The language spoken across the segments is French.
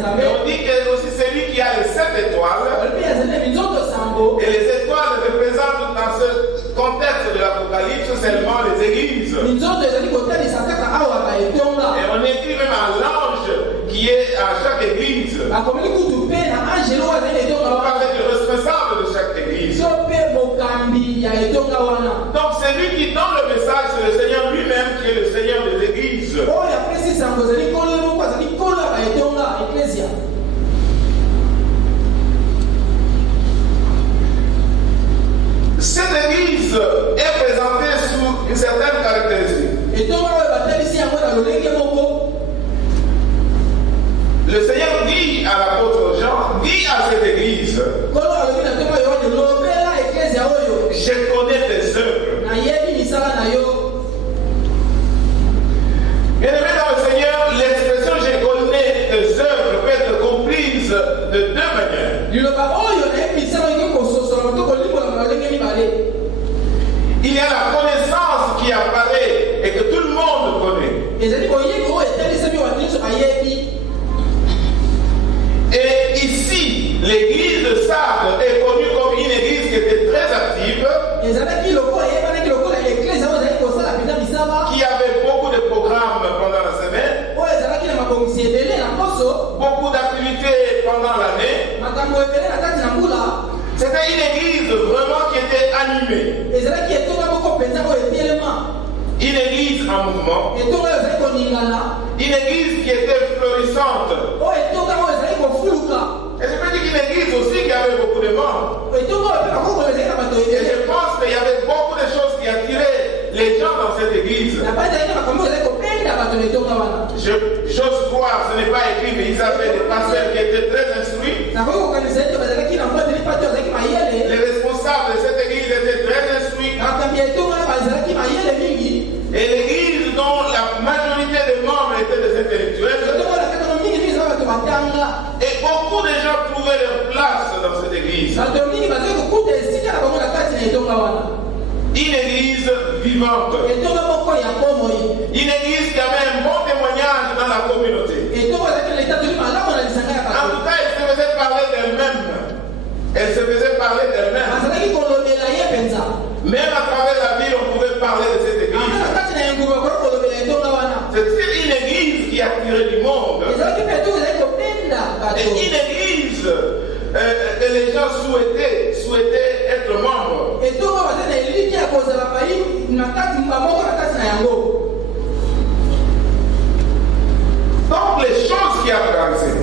Et on dit que aussi celui qui a les 7 étoiles. Et les étoiles représentent dans ce contexte de l'Apocalypse seulement les églises. Et on écrit même à l'ange qui est à chaque église. On parle du responsable de chaque église. Donc c'est lui qui donne le message, c'est le Seigneur lui-même qui est le Seigneur des églises. Cette église est présentée sous une certaine caractéristique. Le Seigneur dit à l'apôtre Jean, dit à cette église, je connais tes œuvres. Bien-aimé dans le Seigneur, l'expression je connais tes œuvres peut être comprise de deux manières. Il y a la connaissance qui apparaît et que tout le monde connaît. Et ici, l'église de Sardes est connue comme une église qui était très active, qui avait beaucoup de programmes pendant la semaine, beaucoup d'activités pendant l'année. C'était une église vraiment qui était animée. Une église en mouvement. Une église qui était florissante. Et je peux dire qu'une église aussi qui avait beaucoup de membres. Et je pense qu'il y avait beaucoup de choses qui attiraient les gens dans cette église. J'ose croire, ce n'est pas écrit, mais ils avaient des pasteurs qui étaient très instruits. Les responsables de cette église étaient très instruits. Et l'église dont la majorité des membres étaient des intellectuels. Et beaucoup de gens trouvaient leur place dans cette église. Une église vivante. Une église qui avait un bon témoignage dans la communauté. En tout cas, elle se faisait parler d'elle-même. Elle se faisait parler d'elle-même. Même à travers la ville, on pouvait parler de cette église. C'était une église qui attirait du monde. Et une église que les gens souhaitaient être membres. Donc les choses qui apparaissaient,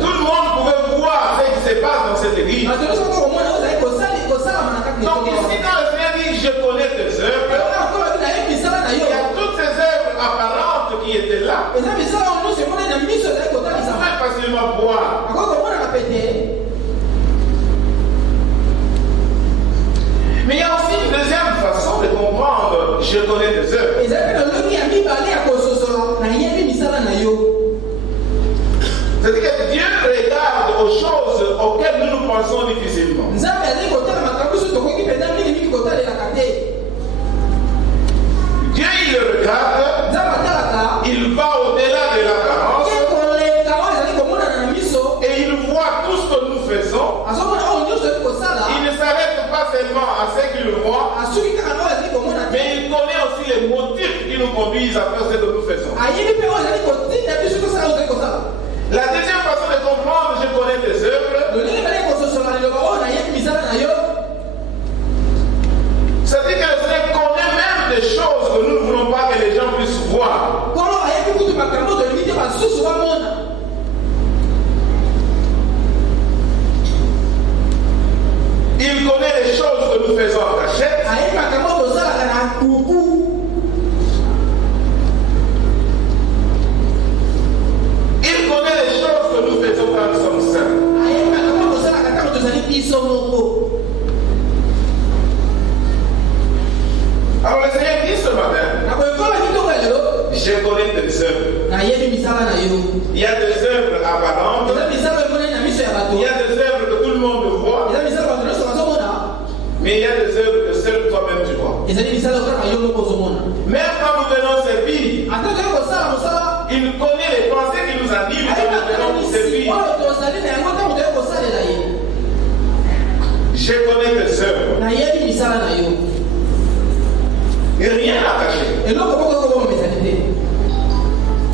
tout le monde pouvait voir ce qui se passe dans cette église. Donc ici quand le Seigneur dit je connais tes œuvres, il y a toutes ces œuvres apparentes qui étaient là. On pouvait facilement voir. Mais il y a aussi une deuxième façon de comprendre je connais tes œuvres. C'est-à-dire que Dieu regarde aux choses auxquelles nous nous pensons difficilement. Dieu il le regarde, il va au-delà de l'apparence et il voit tout ce que nous faisons. Il ne s'arrête pas seulement à ce qu'il voit, mais il connaît aussi les motifs qui nous conduisent à faire ce que nous faisons. La deuxième façon de comprendre, je connais tes œuvres, c'est-à-dire que le Seigneur connaît même des choses que nous ne voulons pas que les gens puissent voir. Il connaît les choses que nous faisons en cachette. Il connaît les choses que nous faisons quand nous sommes seuls. Alors le Seigneur dit ce matin, je connais tes œuvres. Il y a des œuvres apparentes. Il y a des œuvres que tout le monde voit. Mais il y a des œuvres que seul toi-même tu vois. Même quand nous venons servir, il connaît les pensées qui nous animent. Je connais tes œuvres. Et rien n'a caché.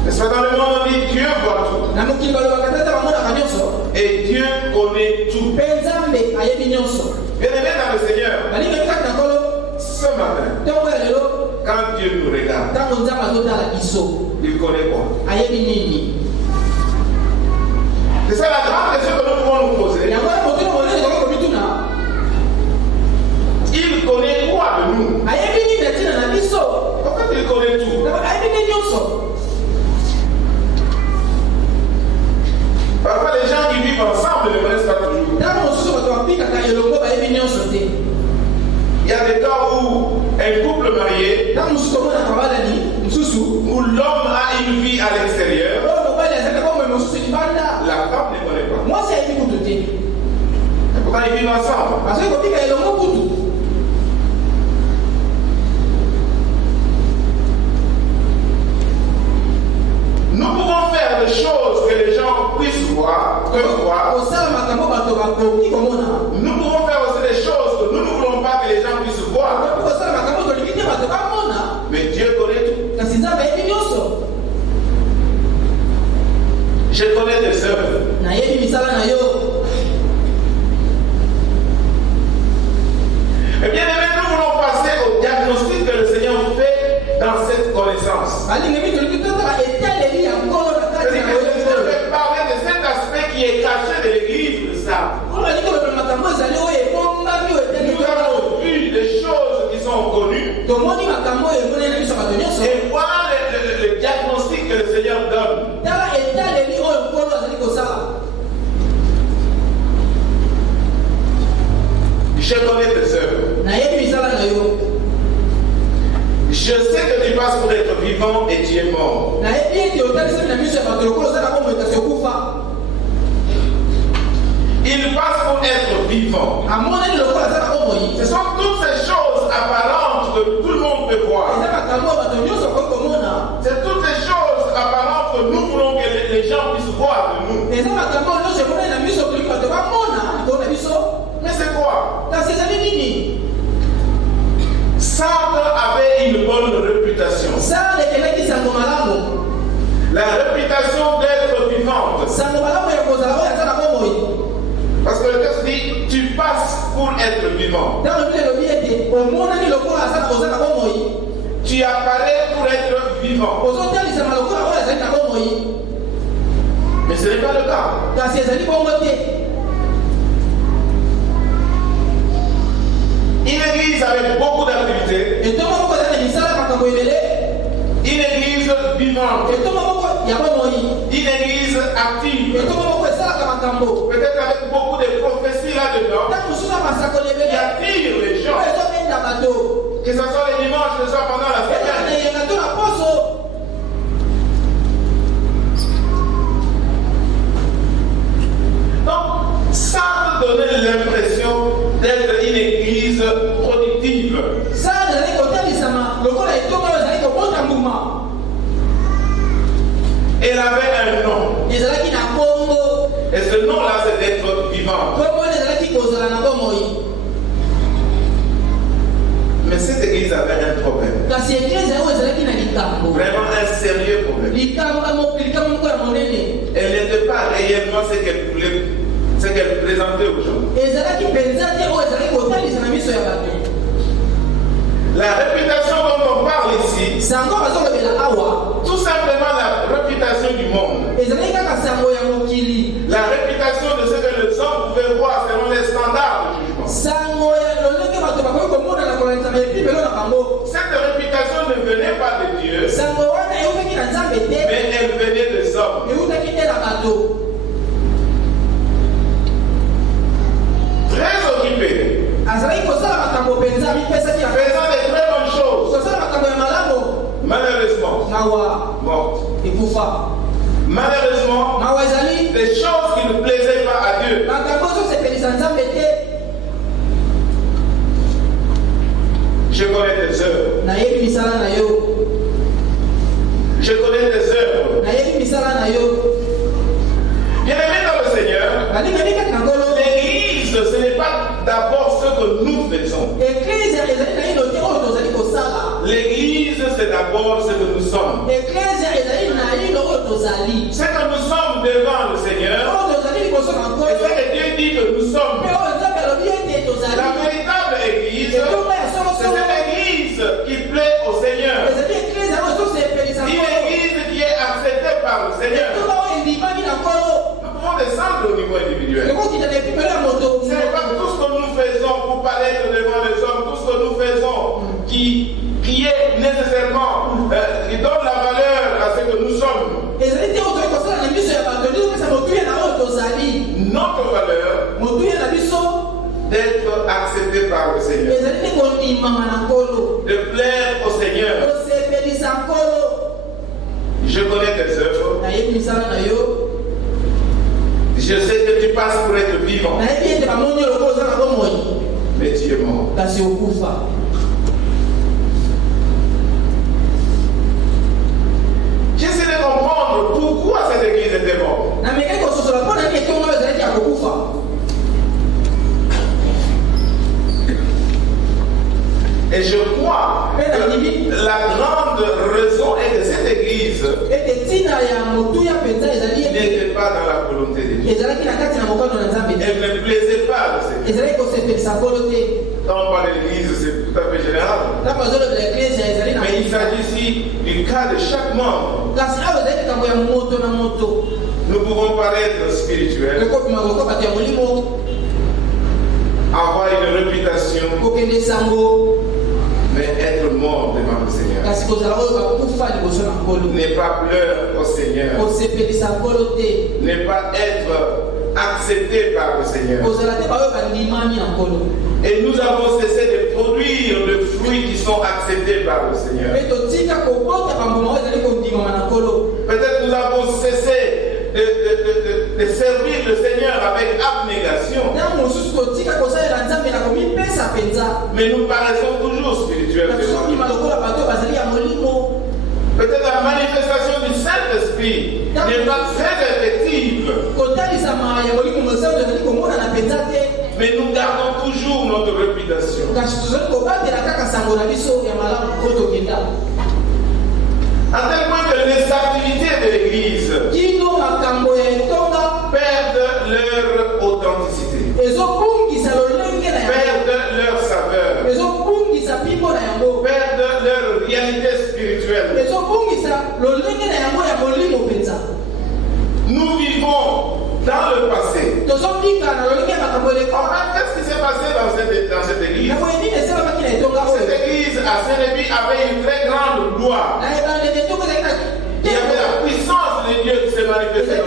N'est-ce pas, dans le monde on dit Dieu voit tout. Et Dieu connaît tout. Bien-aimé dans le Seigneur, ce matin, quand Dieu nous regarde, il connaît quoi? C'est ça la grande question que nous pouvons nous poser. Il connaît quoi de nous? En fait, il connaît tout. Parfois, les gens qui vivent ensemble ne connaissent pas toujours. Il y a des cas où un couple marié, où l'homme a une vie à l'extérieur, la femme ne connaît pas. Et pourtant, ils vivent ensemble. Nous pouvons faire des choses que les gens puissent voir, peuvent voir. Nous pouvons faire aussi des choses que nous ne voulons pas que les gens puissent voir. Mais Dieu connaît tout. Je connais tes œuvres. Et bien aimé, nous voulons passer au diagnostic que le Seigneur fait dans cette connaissance. Je vais parler de cet aspect qui est caché de l'église de ça. Nous avons vu des choses qui sont connues. Et voilà le diagnostic que le Seigneur donne. Je connais tes œuvres. Je sais que tu passes pour être vivant et tu es mort. Il passe pour être vivant. Ce sont toutes ces choses apparentes que tout le monde peut voir. C'est toutes ces choses apparentes que nous voulons que les gens puissent voir de nous. Mais c'est quoi? Sartre avait une bonne réputation. La réputation d'être vivante. Parce que le texte dit, tu passes pour être vivant. Tu apparais pour être vivant. Mais ce n'est pas le cas. Une église avec beaucoup d'activités. Une église vivante. Une église active. Peut-être avec beaucoup de prophéties là-dedans. Qui attirent les gens. Que ce soit les dimanches, que ce soit pendant la semaine. Donc, ça me donnait l'impression d'être une église productive. Elle avait un nom. Et ce nom-là, c'est d'être vivant. Mais cette église avait un problème. Vraiment un sérieux problème. Elle n'était pas réellement ce qu'elle présentait aux gens. La réputation dont on parle ici, tout simplement la réputation du monde. La réputation de ce que les hommes pouvaient voir selon les standards de jugement. Cette réputation ne venait pas de Dieu, mais elle venait des hommes. Très occupés, faisant des très bonnes choses, malheureusement, mortes. Malheureusement, des choses qui ne plaisaient pas à Dieu. Je connais tes œuvres. Je connais tes œuvres. Bien aimé, dans L'église, ce n'est pas d'abord ce que nous faisons. L'église, c'est d'abord ce que nous sommes. C'est que nous sommes devant le Seigneur. Et ce que Dieu dit que nous sommes. La véritable église, c'est cette église qui plaît au Seigneur. Une église qui est acceptée par le Seigneur. Nous pouvons descendre au niveau individuel. Ce n'est pas tout ce que nous faisons pour paraître devant les hommes, tout ce que nous faisons qui est nécessairement, qui donne la valeur à ce que nous sommes. Notre valeur d'être accepté par le Seigneur, de plaire au Seigneur. Je connais tes œuvres. Je sais que tu passes pour être vivant, mais tu es mort. J'essaie de comprendre pourquoi cette église était morte. Et je crois que la grande raison est que cette église n'était pas dans la volonté de Dieu. Elle ne plaisait pas à le Seigneur. Quand on parle de l'église, c'est tout à fait général. Mais il s'agit ici du cas de chaque membre. Nous pouvons paraître spirituels, avoir une réputation, mais être mort devant le Seigneur. Ne pas pleurer au Seigneur. Ne pas être accepté par le Seigneur. Et nous avons cessé de produire les fruits qui sont acceptés par le Seigneur. Peut-être nous avons cessé de servir le Seigneur avec abnégation. Mais nous paraissons toujours spirituels. Peut-être la manifestation du Saint-Esprit n'est pas très effective. Mais nous gardons toujours notre réputation. À tel point que les activités de l'Église perdent leur authenticité, perdent leur saveur, perdent leur réalité spirituelle. Nous vivons dans le passé. Qu'est-ce qui s'est passé dans cette église? Cette église à Sénébi avait une très grande gloire. Il y avait la puissance de Dieu qui s'est manifestée.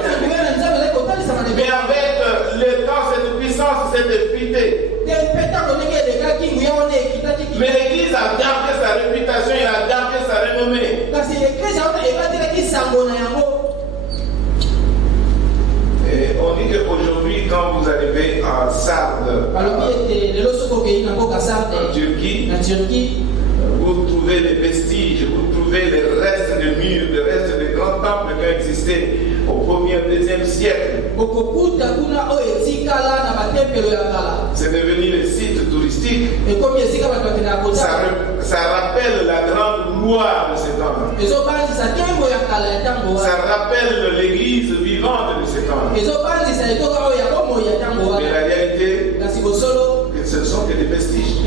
Mais avec le temps, cette puissance s'est effritée. Mais l'église a gardé sa réputation, il a gardé sa renommée. Et on dit qu'aujourd'hui, quand vous arrivez à Sardes, en Turquie, vous trouvez les vestiges, vous trouvez les restes de murs, les restes de grands temples qui ont existé au 1er et 2e siècle. C'est devenu les sites touristiques. Ça rappelle la grande gloire de ces temps. Ça rappelle l'église vivante de ces temps. Mais la réalité, ce ne sont que des vestiges.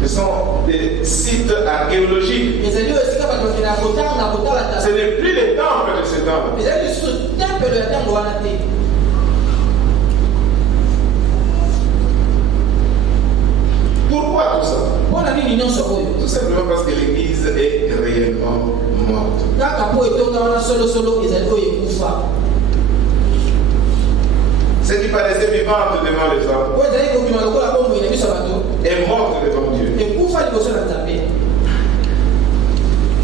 Ce sont des sites archéologiques. Ce n'est plus les temples de ce temps. Pourquoi tout ça? Tout simplement parce que l'église est réellement morte. Ce qui paraissait vivante devant les hommes est morte devant Dieu.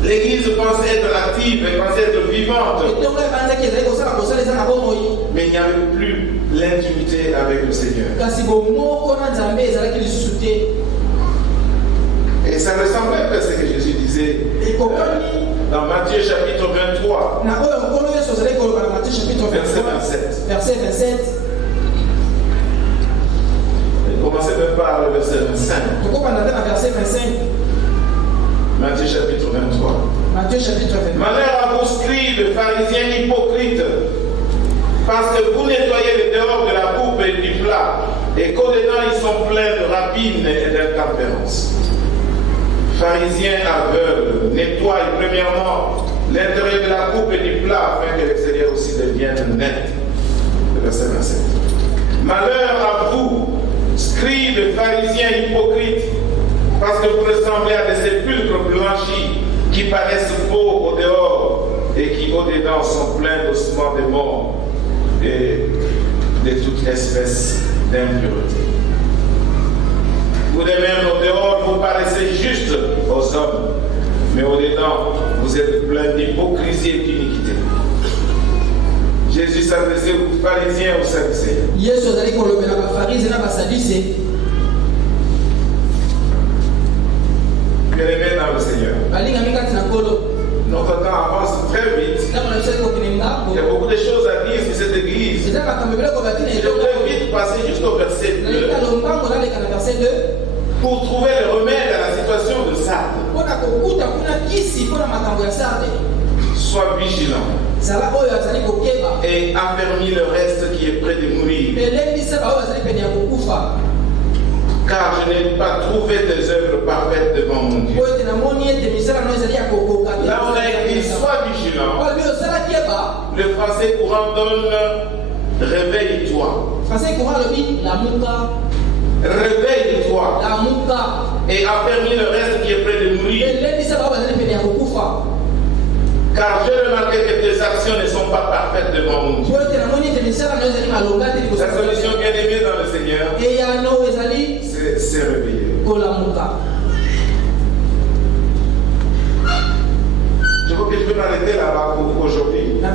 L'église pense être active, elle pense être vivante. Mais il n'y avait plus l'intimité avec le Seigneur. Et ça ressemble un peu à ce que Jésus disait Dans Matthieu chapitre 23, verset 27. Verset 27. Commencez même par le verset 25. Verset 25. Matthieu chapitre 23. Matthieu chapitre 23. Malheur à vous, scribes, pharisiens hypocrites, parce que vous nettoyez le dehors de la coupe et du plat, et qu'au-dedans ils sont pleins de rapine et d'intempérance. Pharisiens aveugles, nettoient premièrement l'intérieur de la coupe et du plat, afin que l'extérieur aussi devienne net. Le verset 27. Malheur à vous, scribes, pharisiens hypocrites, parce que vous ressemblez à des sépulcres blanchis qui paraissent beaux au dehors et qui au-dedans sont pleins d'ossements de mort et de toute espèce d'impureté. Vous de même au dehors, vous paraissez juste aux hommes, mais au-dedans, vous êtes pleins d'hypocrisie et d'iniquité. Jésus s'adressait aux pharisiens et aux sadducéens. Bien-aimés dans le Seigneur. Notre temps avance très vite. Il y a beaucoup de choses à dire sur cette église. Je voudrais vite passer juste au verset 2 pour trouver le remède à la situation de Sardes. Sois vigilant et affermis le reste qui est près de mourir. Car je n'ai pas trouvé tes œuvres parfaites devant mon Dieu. Là on a écrit sois vigilant. Le français courant donne réveille-toi. Réveille-toi et affermis le reste qui est près de mourir. Car j'ai remarqué que tes actions ne sont pas parfaites devant mon Dieu. La solution bien-aimée dans le Seigneur, c'est se réveiller. Je crois que je vais m'arrêter là-bas pour aujourd'hui. Par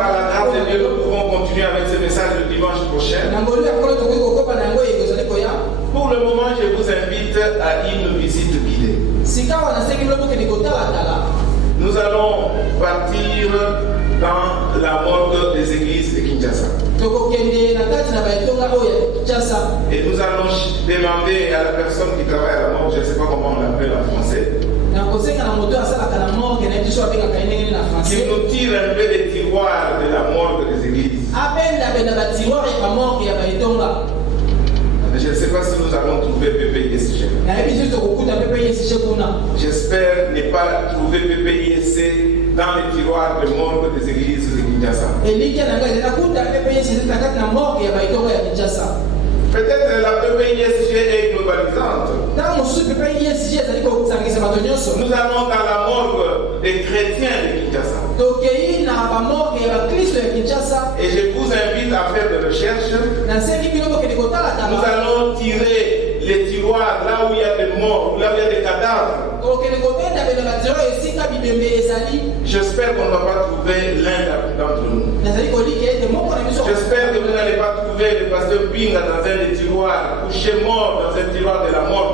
la grâce de Dieu, nous pouvons continuer avec ce message le dimanche prochain. Pour le moment, je vous invite à une visite guidée. Nous allons partir dans la morgue des églises de Kinshasa. Et nous allons demander à la personne qui travaille à la morgue, je ne sais pas comment on l'appelle en français, qui nous tire un peu des tiroirs de la morgue des églises. Je ne sais pas si nous allons trouver PPISG. J'espère ne pas trouver PPISC dans les tiroirs de morgue des églises de Kinshasa. Peut-être la PPISG est globalisante. Nous allons dans la morgue des chrétiens de Kinshasa. Et je vous invite à faire des recherches. Nous allons tirer les tiroirs là où il y a des morts, là où il y a des cadavres. J'espère qu'on ne va pas trouver l'un d'entre nous. J'espère que vous n'allez pas trouver le pasteur Pinga dans un des tiroirs, couché mort dans un tiroir de la mort.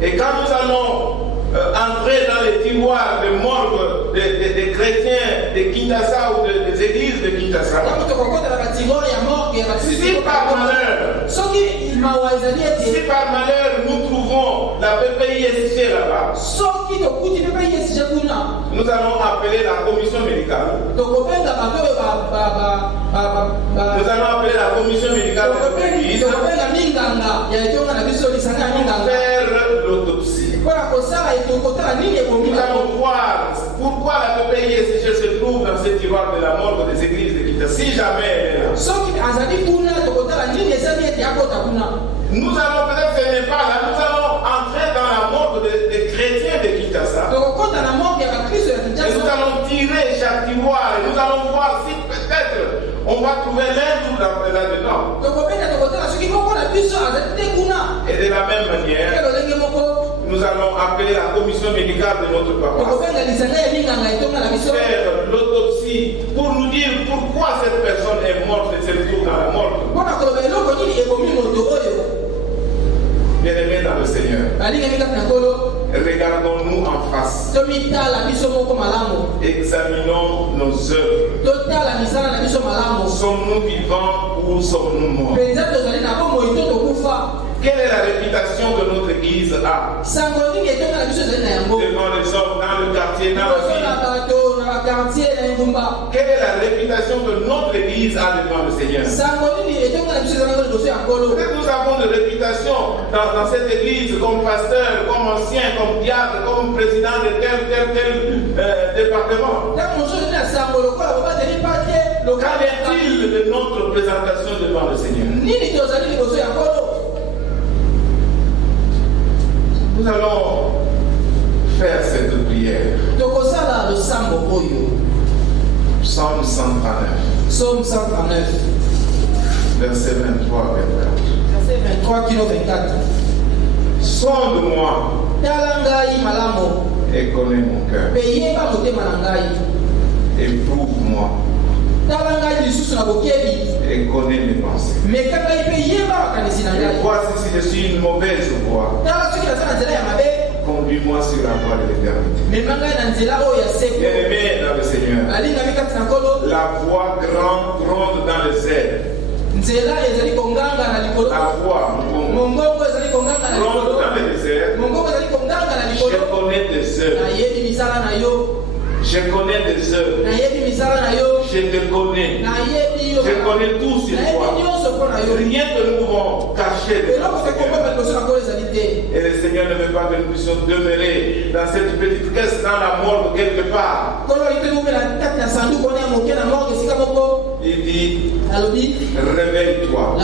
Et quand nous allons entrer dans les tiroirs de morgue des chrétiens de Kinshasa ou des églises de Kinshasa, si par malheur nous trouvons la PPISG là-bas, nous allons appeler la commission médicale. Nous allons appeler la commission médicale de l'église pour faire l'autopsie. Nous allons voir pourquoi la PPISG se trouve dans ce tiroir de la morgue des églises de Kinshasa. Si jamais elle est là. Nous allons peut-être ce n'est pas là. Nous allons entrer dans la morgue des chrétiens de Kinshasa. Et nous allons tirer chaque tiroir et nous allons voir si peut-être on va trouver l'un ou là-dedans. Et de la même manière, nous allons appeler la commission médicale de notre papa pour faire l'autopsie pour nous dire pourquoi cette personne est morte et se trouve dans la mort. Bien-aimés dans le Seigneur. Examinons nos œuvres. Sommes-nous vivants ou sommes-nous morts? Quelle est la réputation que notre église a devant les hommes, dans le quartier, dans la ville? Quelle est la réputation que notre église a devant le Seigneur? Peut-être nous avons une réputation dans cette église comme pasteur, comme ancien, comme diacre, comme président de tel département. Qu'en est-il de notre présentation devant le Seigneur? Nous allons faire cette prière. Psaume 139. Psaume 139. Verset 23 à 24. Verset 23 kilo 24. Sonde-moi et connais mon cœur. Éprouve-moi et connais mes pensées. Et vois si je suis une mauvaise voie. Conduis-moi sur la voie de l'éternité. Bien-aimé dans le Seigneur, la voie gronde dans les airs. La voie gronde dans les airs. Je connais tes œuvres. Je connais tes œuvres. Je te connais. Je connais tout sur toi. Rien que nous pouvons cacher de toi. Et le Seigneur ne veut pas que nous puissions demeurer dans cette petite caisse dans la mort quelque part. Il dit, réveille-toi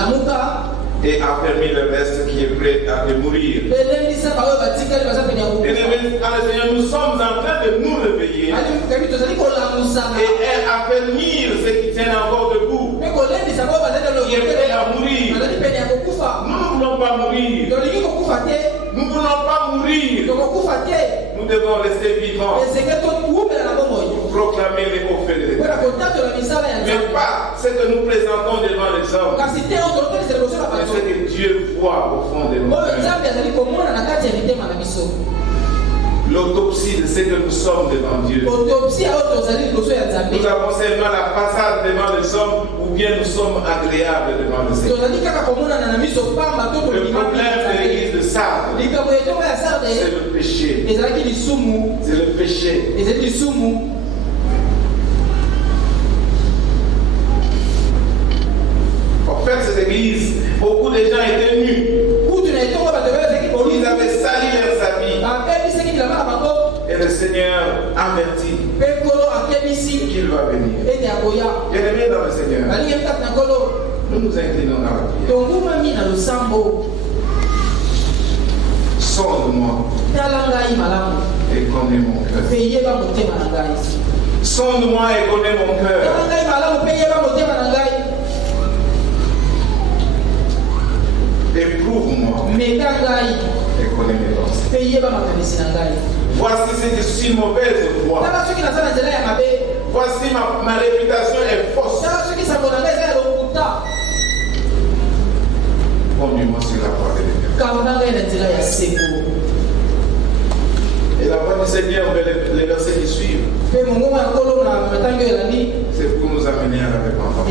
et affermis le reste qui est prêt à te mourir. Et le Seigneur, nous sommes en train de nous réveiller et affermir ce qui tient encore debout. Qui est prêt à mourir. Nous ne voulons pas mourir. Nous ne voulons pas mourir. Nous devons rester vivants. Proclamer les hauts faits de l'Éternel. Mais pas ce que nous présentons devant les hommes. Mais ce que Dieu voit au fond de nos cœurs. L'autopsie de ce que nous sommes devant Dieu. Nous avons seulement la façade devant les hommes ou bien nous sommes agréables devant le Seigneur. Le problème de l'église de Sardes, c'est le péché. C'est le péché. En fait, cette église, beaucoup de gens étaient nus. Ils avaient sali leurs habits. Et le Seigneur avertit qu'il va venir. Bien-aimés dans le Seigneur, nous nous inclinons dans la prière. Sonde-moi et connais mon cœur. Sonde-moi et connais mon cœur. Éprouve-moi et connais mes pensées. Voici ce que je suis mauvaise voie. Voici ma réputation est fausse. Conduis-moi sur la voie de l'éternité. Et la voie du Seigneur, les versets qui suivent, c'est pour nous amener à la repentance.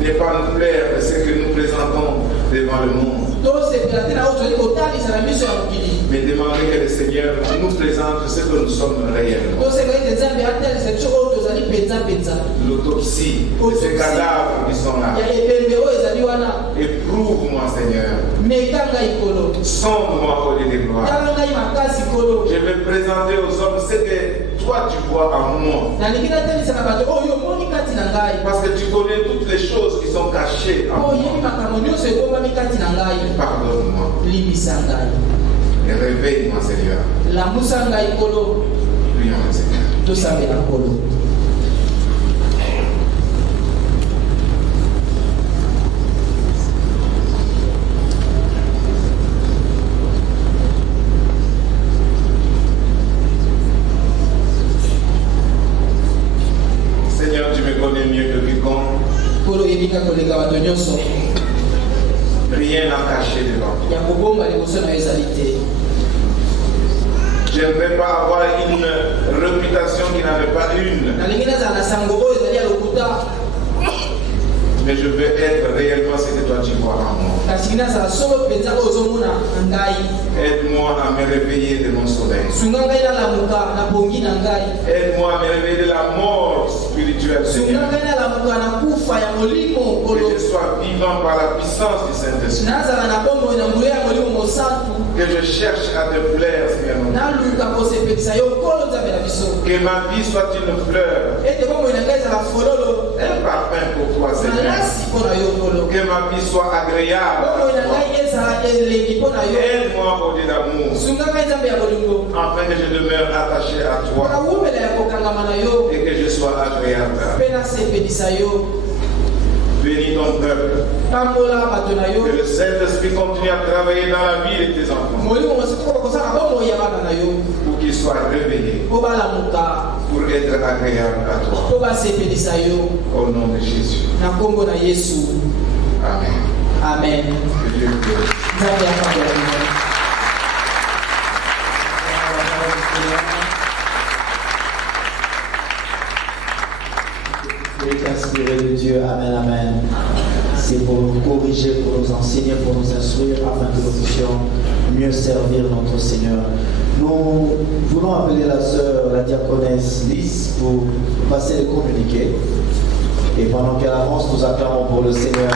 Ne pas nous plaire de ce que nous présentons devant le monde. Mais demander que le Seigneur nous présente ce que nous sommes réellement. L'autopsie de ces cadavres qui sont là. Éprouve-moi, Seigneur. Sonde-moi au lieu de gloire. Je vais présenter aux hommes ce que toi tu vois en moi. Parce que tu connais toutes les choses qui sont cachées en moi. Pardonne-moi. Et réveille-moi, Seigneur. Prions le Seigneur. Seigneur, tu me connais mieux que quiconque. Rien à cacher devant toi. J'aimerais pas avoir une réputation qui n'en est pas une. Mais je veux être réellement ce que toi tu vois en moi. Aide-moi à me réveiller de mon sommeil. Aide-moi à me réveiller de la mort spirituelle. Seigneur. Que je sois vivant par la puissance du Saint-Esprit. Que je cherche à te plaire, Seigneur. Que ma vie soit une fleur. Un parfum pour toi, Seigneur. Que ma vie soit agréable. Aide-moi au Dieu d'amour. Afin que je demeure attaché à toi. Et que je sois agréable. Bénis ton peuple. Que le Saint-Esprit continue à travailler dans la vie de tes enfants. Pour qu'ils soient réveillés. Pour être agréables à toi. Au nom de Jésus. Amen. Amen. Que Dieu te bénisse. Inspiré de Dieu, amen, amen. C'est pour nous corriger, pour nous enseigner, pour nous instruire, afin que nous puissions mieux servir notre Seigneur. Nous voulons appeler la sœur, la diaconesse Lise, pour passer les communiqués. Et pendant qu'elle avance, nous acclamons pour le Seigneur.